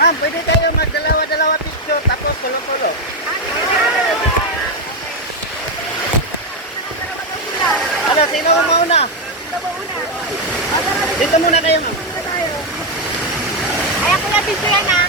Ma'am, pwede tayo magdalawa-dalawa picture tapos kulo-kulo. Ano, sino ang mauna? Dito muna kayo, ma'am. Ay, ako na picture yan, ha?